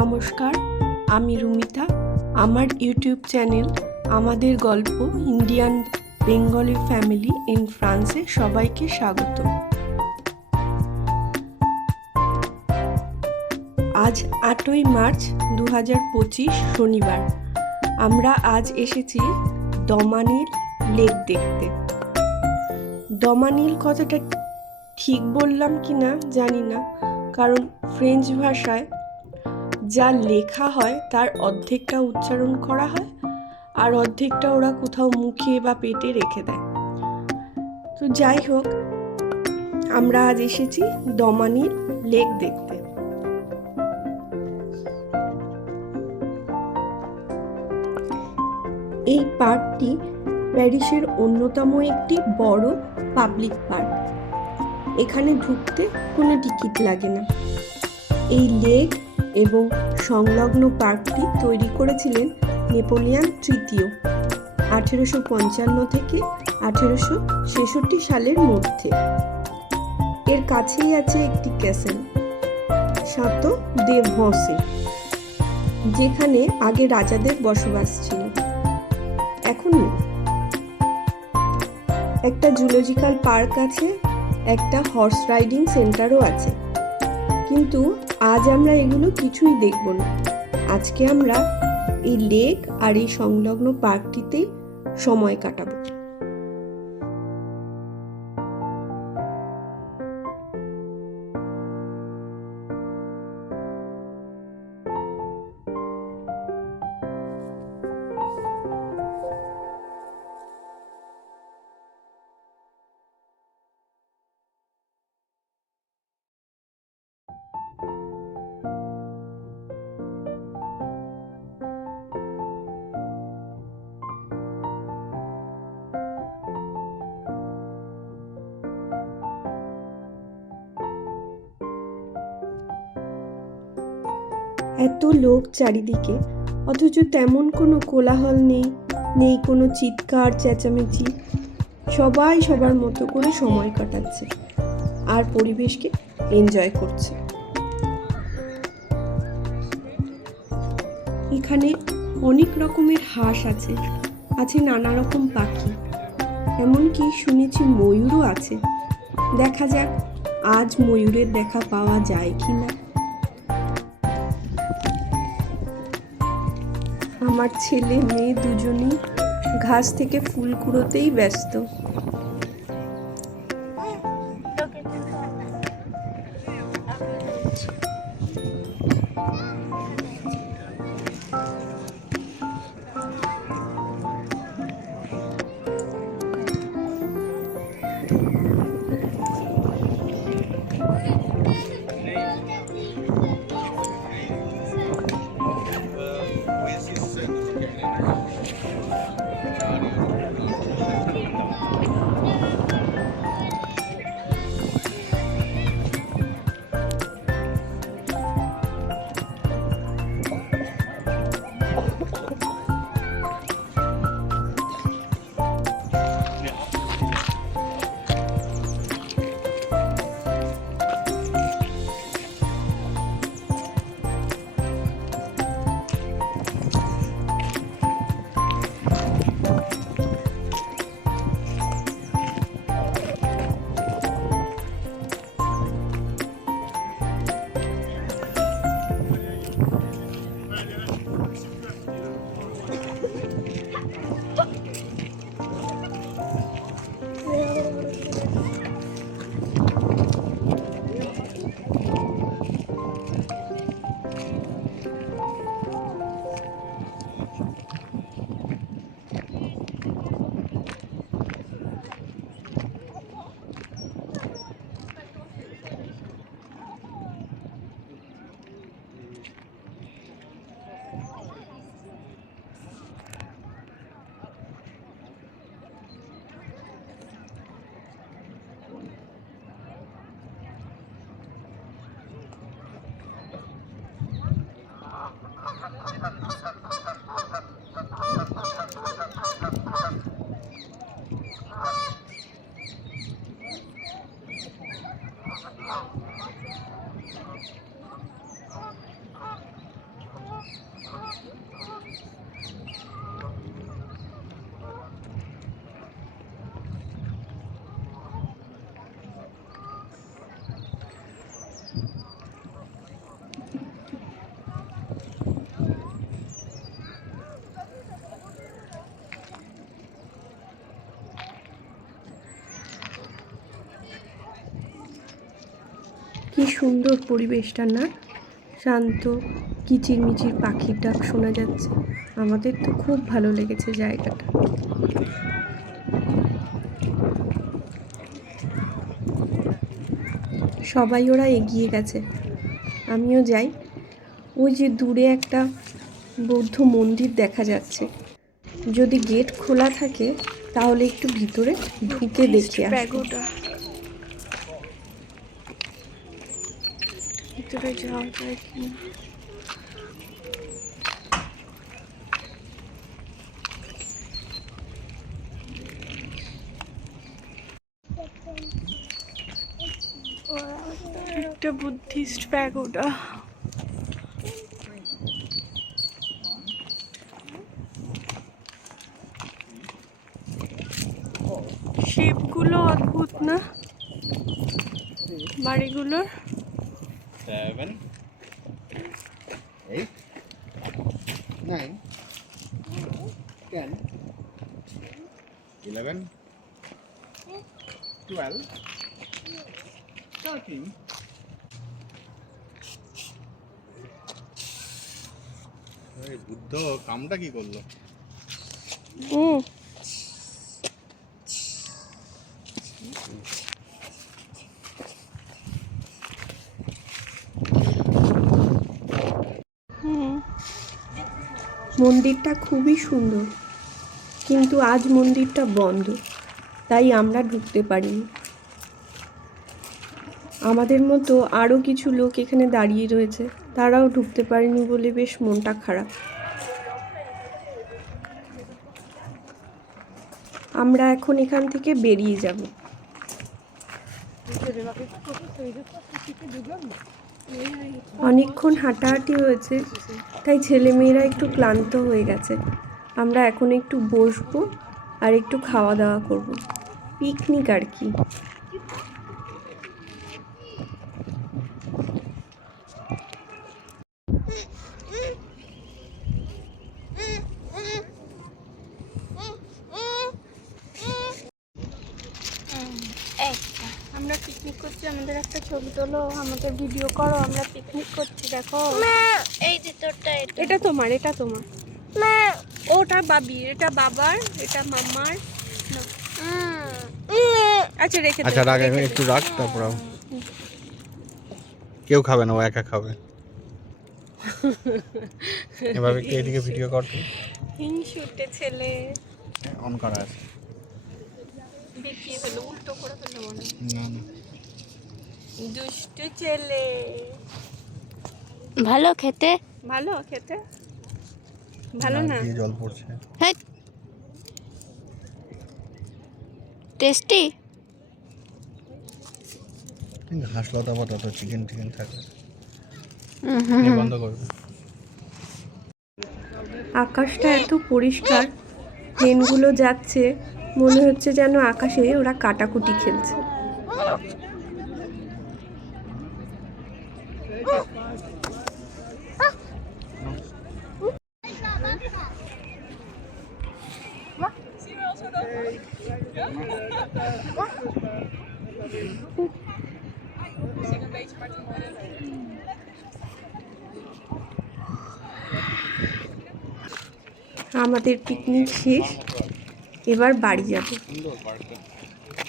নমস্কার, আমি রুমিতা। আমার ইউটিউব চ্যানেল আমাদের গল্প ইন্ডিয়ান বেঙ্গলি ফ্যামিলি ইন ফ্রান্সে সবাইকে স্বাগত। আজ 8ই মার্চ 2025 শনিবার। আমরা আজ এসেছি দমানিল লেক দেখতে। দমানিল কথাটা ঠিক বললাম কি না জানি না, কারণ ফ্রেঞ্চ ভাষায় যা লেখা হয় তার অর্ধেকটা উচ্চারণ করা হয় আর অর্ধেকটা ওরা কোথাও মুখে বা পেটে রেখে দেয়। তো যাই হোক, আমরা আজ এসেছি দমানিল লেক দেখতে। এই পার্কটি প্যারিসের অন্যতম একটি বড় পাবলিক পার্ক। এখানে ঢুকতে কোনো টিকিট লাগে না। এই লেক এবং সংলগ্ন পার্কটি তৈরি করেছিলেন নেপোলিয়ন তৃতীয় 1855 থেকে 1866 সালের মধ্যে। এর কাছেই আছে একটি ক্যাসেল, সাঁতো দে ভঁসে, যেখানে আগে রাজাদের বসবাস ছিল, এখন নেই। একটা জুলজিক্যাল পার্ক আছে, একটা হর্স রাইডিং সেন্টারও আছে, কিন্তু আজ আমরা এগুলো কিছুই দেখব না। আজকে আমরা এই লেক আর এই সংলগ্ন পার্কটিতেই সময় কাটাবো। এত লোক চারিদিকে, অথচ তেমন কোনো কোলাহল নেই, নেই কোনো চিৎকার চেঁচামেচি। সবাই সবার মতো করে সময় কাটাচ্ছে আর পরিবেশকে এনজয় করছে। এখানে অনেক রকমের হাঁস আছে, আছে নানা রকম পাখি, এমনকি শুনেছি ময়ূরও আছে। দেখা যাক আজ ময়ূরের দেখা পাওয়া যায় কি না। আমার ছেলে মেয়ে দুজনেই ঘাস থেকে ফুল কুড়োতেই ব্যস্ত। কি সুন্দর পরিবেশটা না, শান্ত, কিচিরমিচির পাখির ডাক শোনা যাচ্ছে। আমাদের তো খুব ভালো লেগেছে জায়গাটা। সবাই ওরা এগিয়ে গেছে, আমিও যাই। ওই যে দূরে একটা বৌদ্ধ মন্দির দেখা যাচ্ছে, যদি গেট খোলা থাকে তাহলে একটু ভিতরে ঢুকে দেখে আসবো। ভিতরে যাওয়া যায় কিনা। একটা বুদ্ধিস্ট প্যাগোডা। শেপগুলো অদ্ভুত না বাড়িগুলোর। 7, 8, 9, 10, 11, 12, 13. এই বুদ্ধ কামটা কি করলো? মন্দিরটা খুবই সুন্দর, কিন্তু আজ মন্দিরটা বন্ধ, তাই আমরা ঢুকতে পারিনি। আমাদের মতো আরও কিছু লোক এখানে দাঁড়িয়ে রয়েছে, তারাও ঢুকতে পারেনি বলে বেশ মনটা খারাপ। আমরা এখন এখান থেকে বেরিয়ে যাব। অনেকক্ষণ হাঁটাহাঁটি হয়েছে, তাই ছেলেমেয়েরা একটু ক্লান্ত হয়ে গেছে। আমরা এখন একটু বসবো আর একটু খাওয়া দাওয়া করব, পিকনিক আর কি। আমরা পিকনিক করছি, আমাদের একটা ছবি তোলো, আমাদের ভিডিও করো, আমরা পিকনিক করছি। দেখো এই যে তোরটা, এটা তোমার, এটা তোমার, ওটা বাবির, এটা বাবার, এটা মামার। আচ্ছা রেখে দাও। আচ্ছা রাখ, একটু রাখ, তারপর কেউ খাবে না, ও একা খাবে। এভাবে কি এদিকে ভিডিও করতে হিংসুটে ছেলে। অন করা আছে? দেখিয়ে ফেলো, উল্টো করে ফেলো মনে। না না, দুষ্টু ছেলে। ভালো খেতে, ভালো খেতে, ভালো না? দিয়ে জল পড়ছে। হ্যাঁ টেস্টি। কিন্তু হাসলতা পাতা তো চিকেন টিকেন থাকে। বন্ধ করবে। আকাশটা এত পরিষ্কার, প্লেনগুলো যাচ্ছে, মনে হচ্ছে যেন আকাশে ওরা কাটাকুটি খেলছে। আমাদের পিকনিক শেষ, এবার বাড়ি যাব।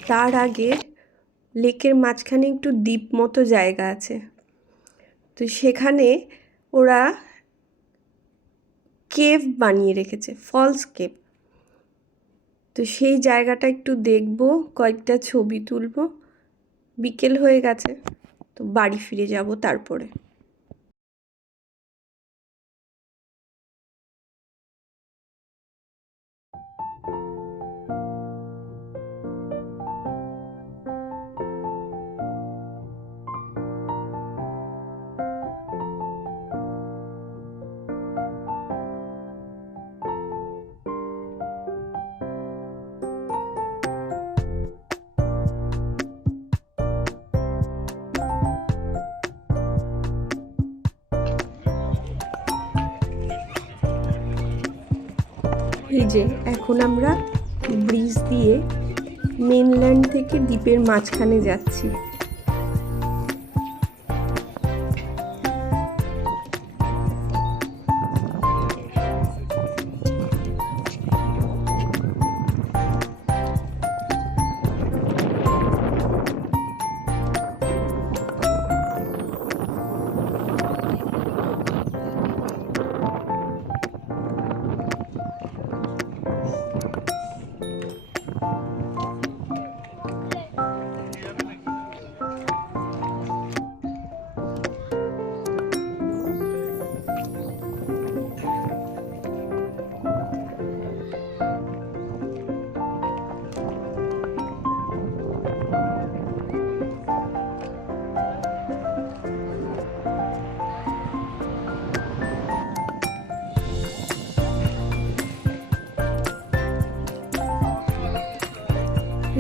তার আগে লেকের মাঝখানে একটু দ্বীপ মতো জায়গা আছে, তো সেখানে ওরা কেভ বানিয়ে রেখেছে, ফলস কেভ। তো সেই জায়গাটা একটু দেখব, কয়েকটা ছবি তুলব। বিকেল হয়ে গেছে, তো বাড়ি ফিরে যাব তারপরে। এই যে এখন আমরা ব্রিজ দিয়ে মেনল্যান্ড থেকে দ্বীপের মাঝখানে যাচ্ছি।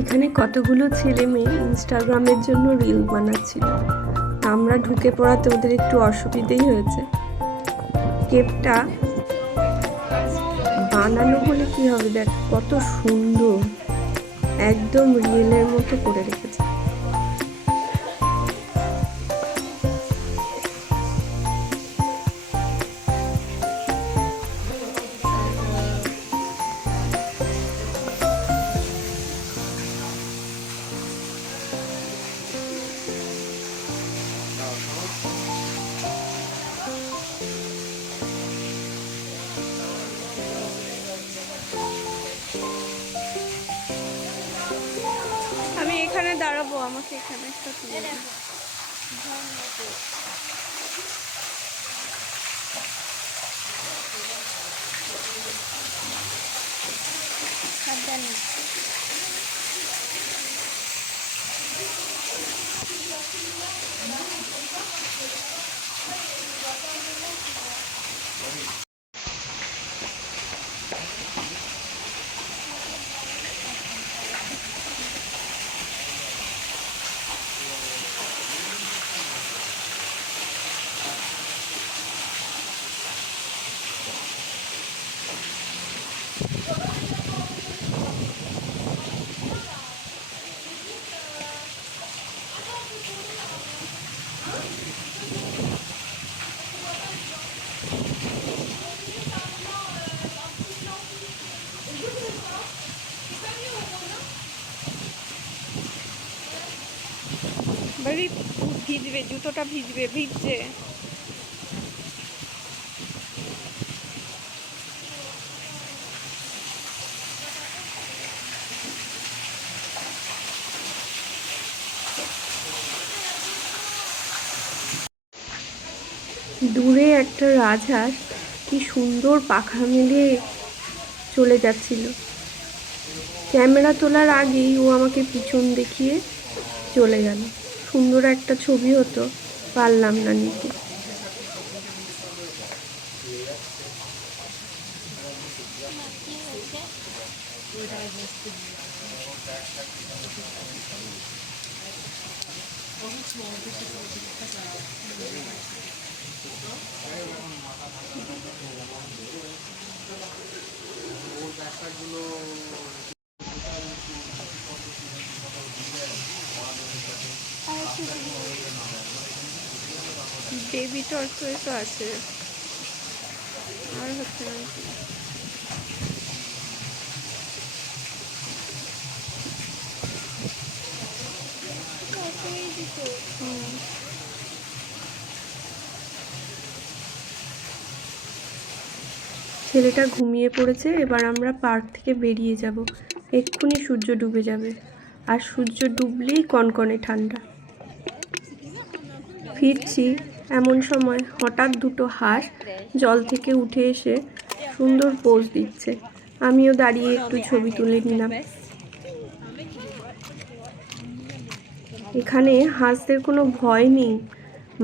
এখানে কতগুলো ছেলে মেয়ে ইনস্টাগ্রামের জন্য রিল বানাচ্ছিল। আমরা ঢুকে পড়াতে ওদের একটু অসুবিধেই হয়েছে। কেপটা বানানো হলে কি হবে, দেখ কত সুন্দর, একদম রিয়েলের মতো করে রেখেছে। আমি এখানে দাঁড়াবো, আমাকে এখানে একটা তুলে দাও। সাবধানে। বাড়ি ভিজবে, জুতোটা ভিজবে, ভিজছে। দূরে একটা রাজহাঁস কি সুন্দর পাখা মেলে চলে যাচ্ছিল। ক্যামেরা তোলার আগেই ও আমাকে পিছন দেখিয়ে চলে গেল। সুন্দর একটা ছবি হতো, পারলাম না নিতে। বেবি টর্টয়েসও আছে, আর হচ্ছে না। ছেলেটা ঘুমিয়ে পড়েছে। এবার আমরা পার্ক থেকে বেরিয়ে যাব। এক্ষুনি সূর্য ডুবে যাবে, আর সূর্য ডুবলেই কনকনে ঠান্ডা। ফিরছি এমন সময় হঠাৎ দুটো হাঁস জল থেকে উঠে এসে সুন্দর পোজ দিচ্ছে। আমিও দাঁড়িয়ে একটু ছবি তুলে নিলাম। এখানে হাঁসদের কোনো ভয় নেই,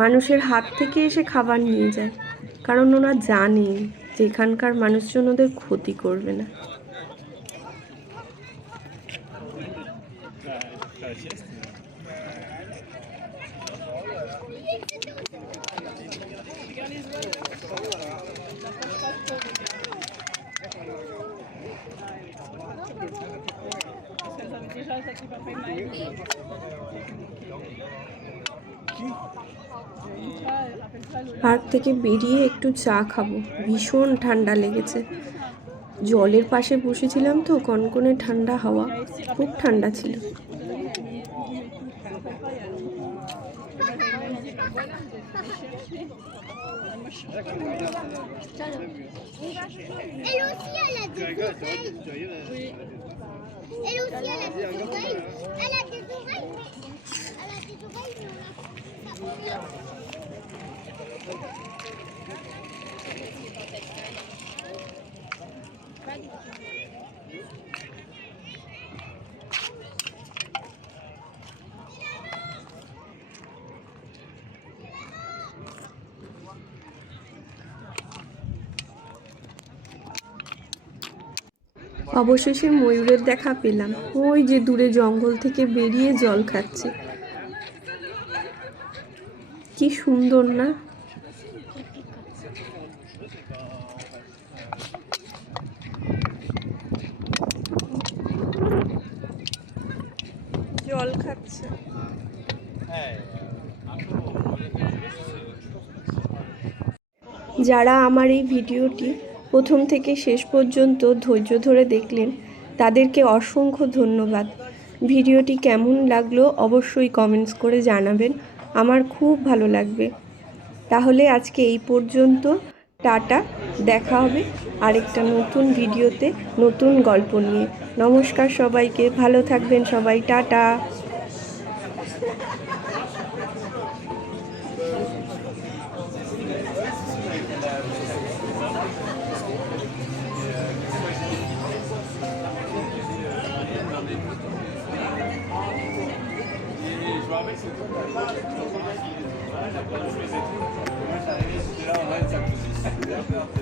মানুষের হাত থেকে এসে খাবার নিয়ে যায়, কারণ ওরা জানে যে এখানকার মানুষজন ওদের ক্ষতি করবে না। পার্ক থেকে বেরিয়ে একটু চা খাবো, ভীষণ ঠান্ডা লেগেছে। জলের পাশে বসেছিলাম তো, কনকনে ঠান্ডা হাওয়া, খুব ঠান্ডা ছিল। অবশেষে ময়ূরের দেখা পেলাম, ওই যে দূরে জঙ্গল থেকে বেরিয়ে জল খাচ্ছে। কি সুন্দর না? জল খাচ্ছে। যারা আমার এই ভিডিওটি প্রথম থেকে শেষ পর্যন্ত ধৈর্য ধরে দেখলেন তাদেরকে অসংখ্য ধন্যবাদ। ভিডিওটি কেমন লাগলো অবশ্যই কমেন্টস করে জানাবেন, আমার খুব ভালো লাগবে। তাহলে আজকে এই পর্যন্ত, টাটা। দেখা হবে আরেকটা নতুন ভিডিওতে নতুন গল্প নিয়ে। নমস্কার সবাইকে, ভালো থাকবেন সবাই, tata. Je me rappelle, c'était là, on a une sac.